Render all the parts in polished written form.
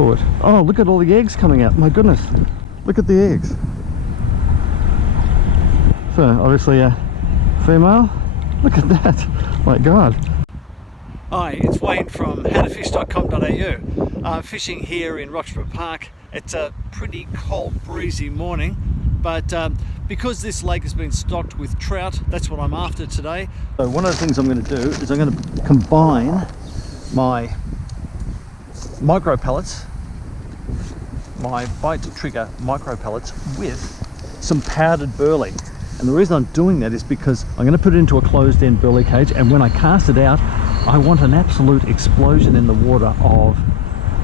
caught. Oh, look at all the eggs coming out. My goodness. Look at the eggs. So obviously a female. Look at that. My God. Hi, it's Wayne from howtofish.com.au. I'm fishing here in Roxburgh Park. It's a pretty cold, breezy morning, but because this lake has been stocked with trout, that's what I'm after today. So one of the things I'm going to do is I'm going to combine my micro pellets, my bite to trigger micro pellets, with some powdered burley. And the reason I'm doing that is because I'm going to put it into a closed end burley cage, and when I cast it out, I want an absolute explosion in the water of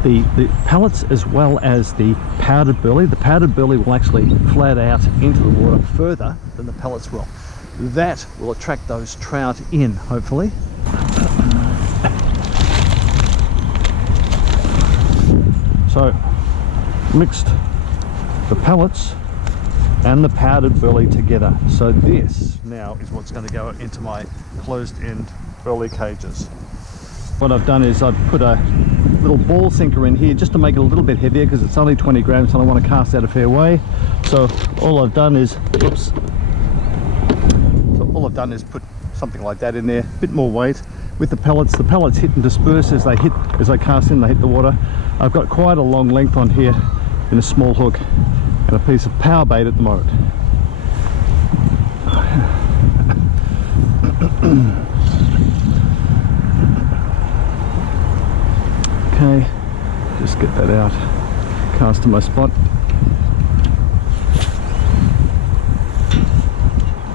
the pellets as well as the powdered burley. The powdered burley will actually flat out into the water further than the pellets will. That will attract those trout in, hopefully. So, mixed the pellets and the powdered burley together. So this now is what's going to go into my closed end burley cages. What I've done is I've put a little ball sinker in here just to make it a little bit heavier, because it's only 20 grams and I want to cast out a fair way. So all I've done is, put something like that in there, a bit more weight. With the pellets hit and disperse as I cast in, they hit the water. I've got quite a long length on here in a small hook and a piece of power bait at the moment. Okay, just get that out, cast to my spot.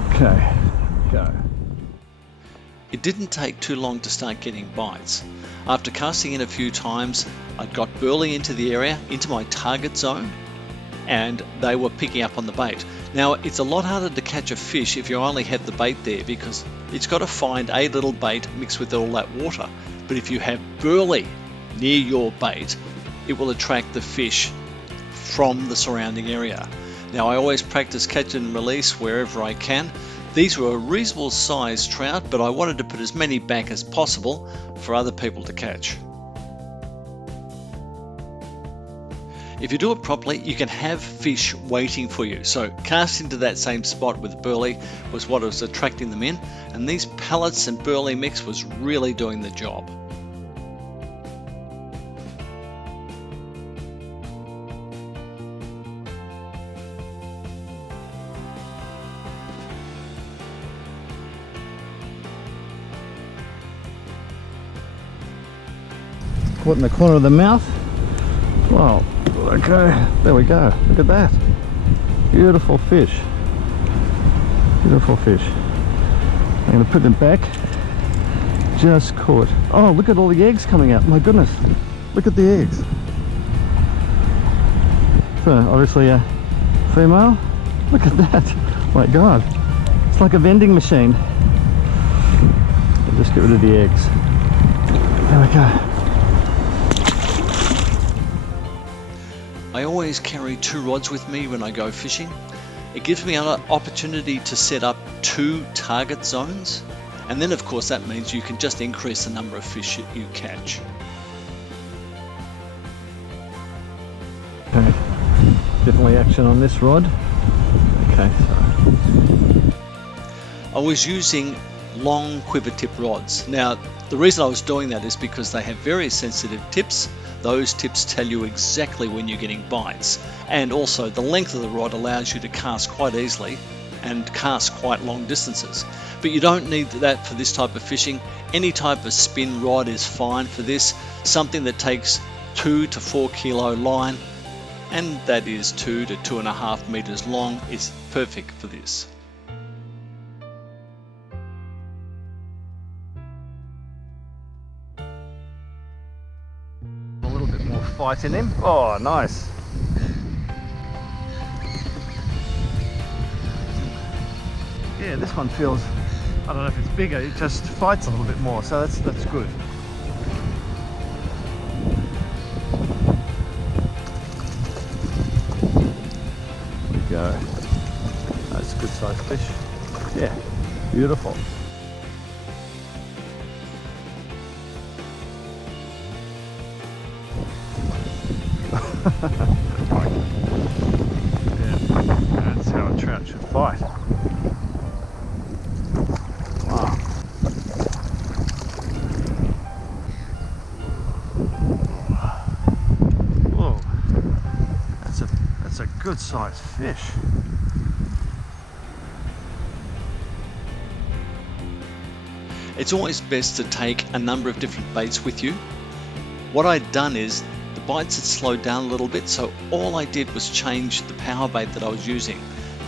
Okay, go. It didn't take too long to start getting bites. After casting in a few times, I got burley into the area, into my target zone, and they were picking up on the bait. Now, it's a lot harder to catch a fish if you only have the bait there, because it's got to find a little bait mixed with all that water. But if you have burley near your bait, it will attract the fish from the surrounding area. Now, I always practice catch and release wherever I can. These were a reasonable sized trout, but I wanted to put as many back as possible for other people to catch. If you do it properly, you can have fish waiting for you. So cast into that same spot with burley was what was attracting them in, and these pellets and burley mix was really doing the job. Caught in the corner of the mouth. Wow, okay, there we go. Look at that. Beautiful fish. Beautiful fish. I'm going to put them back. Just caught. Oh, look at all the eggs coming out. My goodness. Look at the eggs. So, obviously a female. Look at that. My God. It's like a vending machine. I'll just get rid of the eggs. There we go. I always carry 2 rods with me when I go fishing. It gives me an opportunity to set up 2 target zones, and then of course that means you can just increase the number of fish that you catch. Okay, definitely action on this rod. Okay, so I was using long quiver tip rods. Now, the reason I was doing that is because they have very sensitive tips. Those tips tell you exactly when you're getting bites, and also the length of the rod allows you to cast quite easily and cast quite long distances. But you don't need that for this type of fishing. Any type of spin rod is fine for this. Something that takes 2 to 4 kilo line, and that is 2 to 2.5 meters long, is perfect for this. fight in him. Oh, nice. Yeah, this one feels, I don't know if it's bigger, it just fights a little bit more, so that's good. There we go. That's a good sized fish. Yeah, beautiful. Yeah, that's how a trout should fight. Wow. Whoa, that's a good sized fish. It's always best to take a number of different baits with you. What I'd done is the bites had slowed down a little bit, so all I did was change the power bait that I was using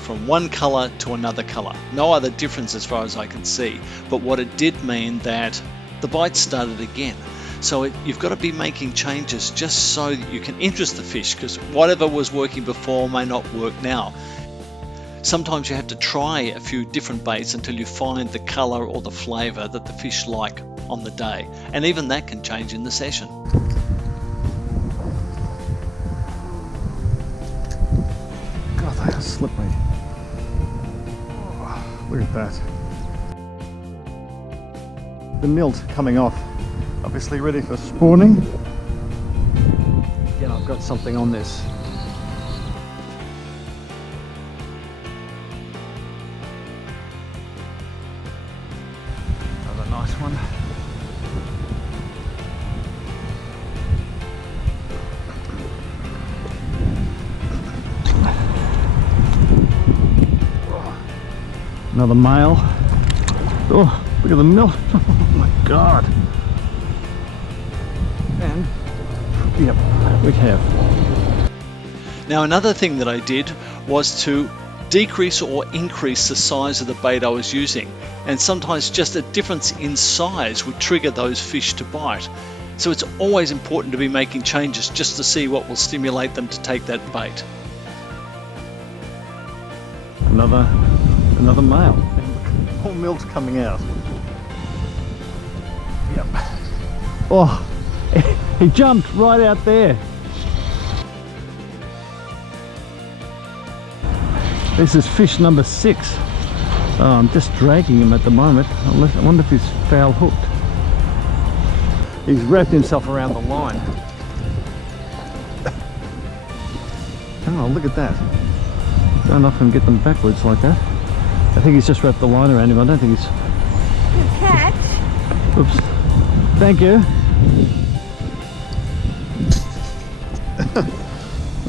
from one colour to another colour. No other difference as far as I can see, but what it did mean that the bites started again. So you've got to be making changes just so that you can interest the fish, because whatever was working before may not work now. Sometimes you have to try a few different baits until you find the colour or the flavour that the fish like on the day, and even that can change in the session. God, they are slippery. Oh, look at that. The milt coming off, obviously ready for spawning. Again, I've got something on this. Another nice one. Another male. Oh, look at the milk. Oh my God. And, yep, we have. Now another thing that I did was to decrease or increase the size of the bait I was using, and sometimes just a difference in size would trigger those fish to bite. So it's always important to be making changes just to see what will stimulate them to take that bait. Another male. More milk coming out. Yep. Oh, he jumped right out there. This is fish number 6. Oh, I'm just dragging him at the moment. I wonder if he's foul hooked. He's wrapped himself around the line. Oh, look at that. Don't often get them backwards like that. I think he's just wrapped the line around him. I don't think he's... Good catch. Oops. Thank you.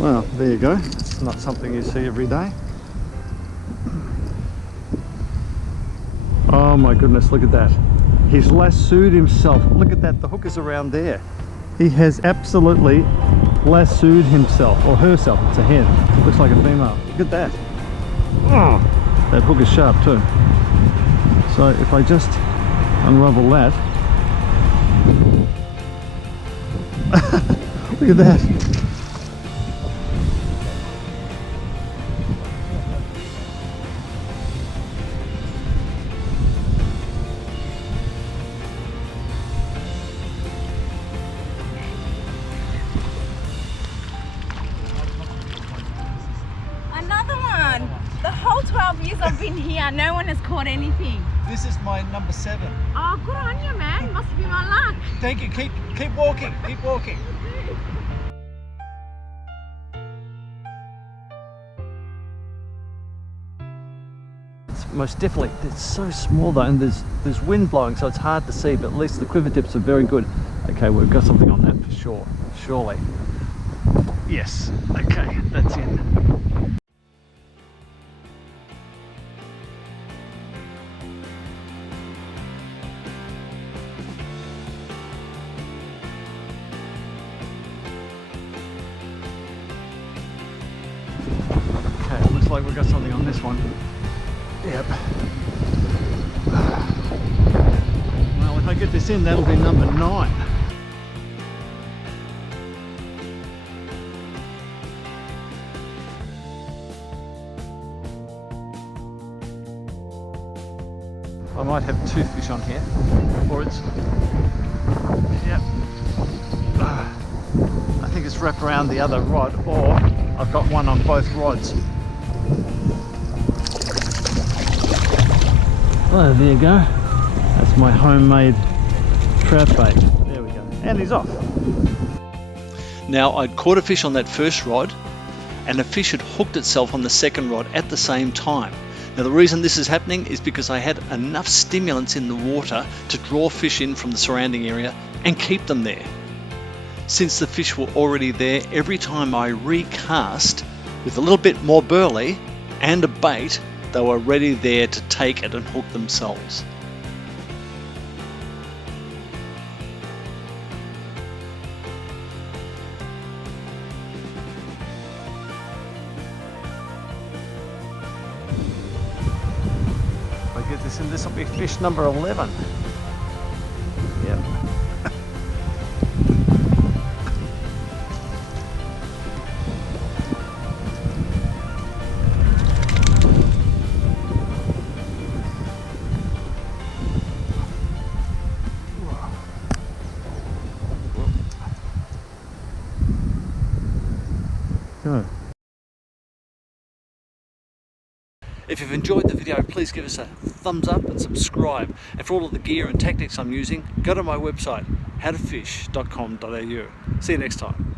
Well, there you go. It's not something you see every day. Oh my goodness, look at that. He's lassoed himself. Look at that, the hook is around there. He has absolutely lassoed himself, or herself. It's a hen. Looks like a female. Look at that. Oh, that hook is sharp too. So if I just unravel that. Look at that. Another one. The whole 12 years I've been here, no one has caught anything. This is my number 7. Oh, good on you, man. Must be my luck. Thank you. Keep walking. Keep walking. It's most definitely, it's so small though, and there's wind blowing, so it's hard to see, but at least the quiver tips are very good. Okay, we've got something on that for sure. Surely. Yes. Okay, that's in. Okay, looks like we've got something on this one. Yep. Well, if I get this in, that'll be number 9. I might have 2 fish on here, or it's, yep. I think it's wrapped around the other rod, or I've got one on both rods. Oh, there you go. That's my homemade trout bait. There we go. And he's off. Now, I'd caught a fish on that first rod, and a fish had hooked itself on the second rod at the same time. Now, the reason this is happening is because I had enough stimulants in the water to draw fish in from the surrounding area and keep them there. Since the fish were already there, every time I recast with a little bit more burley and a bait, they were ready there to take it and hook themselves. If I get this in, this will be fish number 11. Yep. Go. If you've enjoyed the video, please give us a thumbs up and subscribe. And for all of the gear and tactics I'm using, go to my website, howtofish.com.au. See you next time.